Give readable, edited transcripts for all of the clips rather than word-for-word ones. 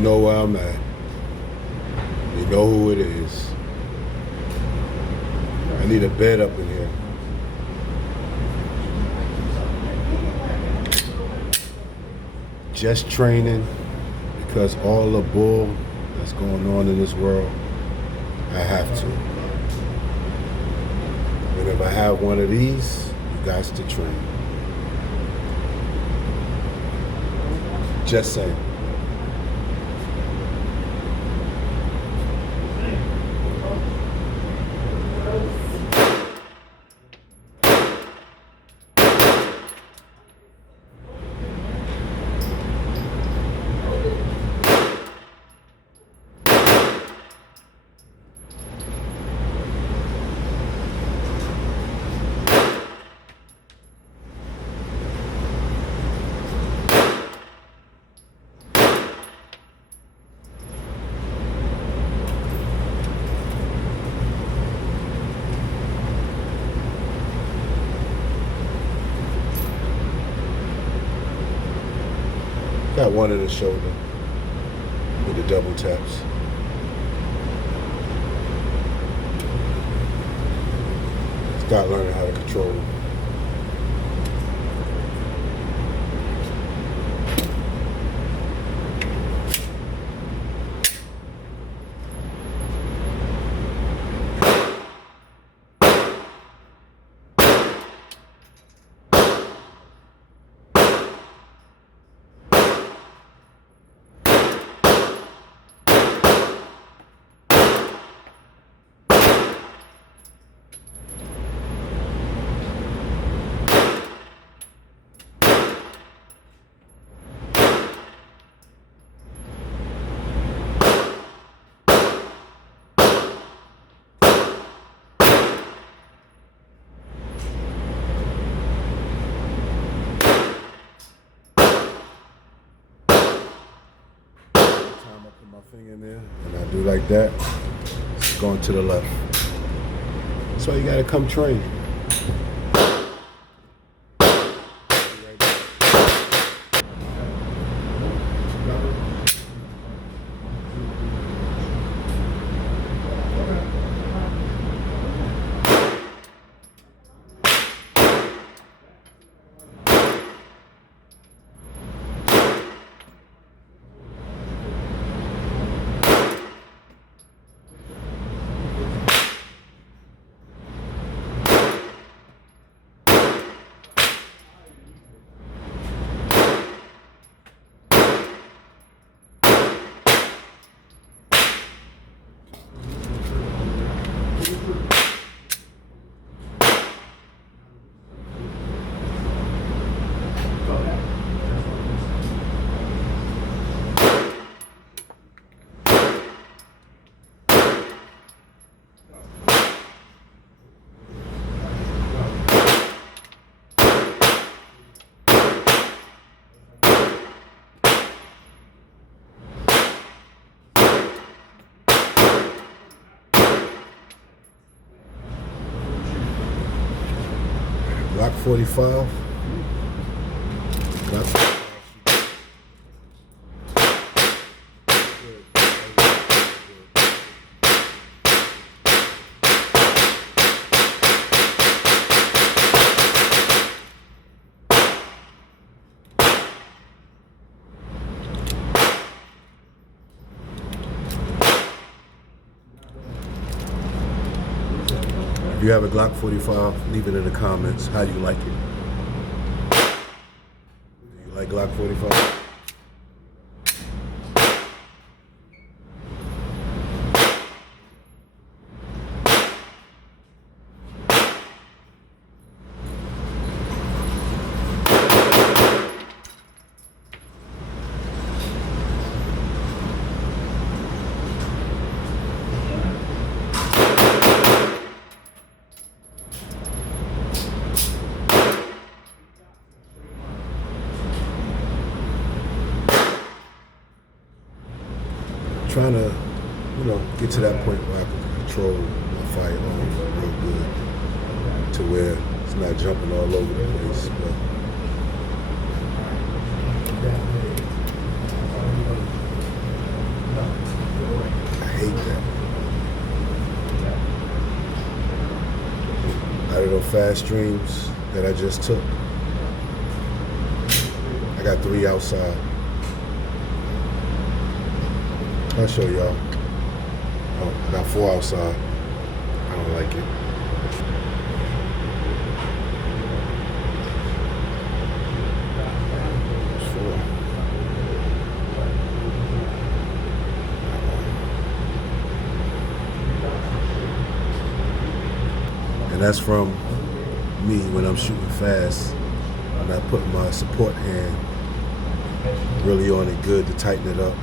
know where I'm at. You know who it is. I need a bed up in here. Just training because all the bull that's going on in this world, I have to. And if I have one of these, you got to train. Just saying. Got one in the shoulder with the double taps. Start learning how to control them. Put my finger in there and I do like that, it's going to the left. That's why you gotta come train. Glock 45. Glock. If you have a Glock 45, leave it in the comments how you like it. Do you like Glock 45? Trying to, get to that point where I can control my firearm real good, to where it's not jumping all over the place. But fast streams that I just took. I got 3 outside. I'll show y'all. Oh, I got 4 outside. I don't like it. There's 4. And that's from me when I'm shooting fast. And I put my support hand really on it good to tighten it up.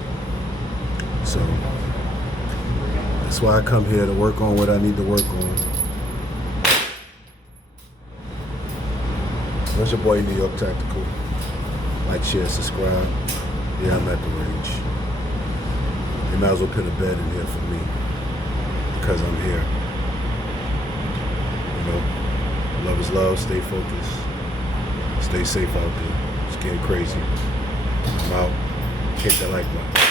So that's why I come here to work on what I need to work on. That's your boy New York Tactical. Like, share, subscribe. Yeah, I'm at the range. You might as well put a bed in here for me because I'm here. You know, love is love. Stay focused. Stay safe out there. It's getting crazy. I'm out. Hit that like button.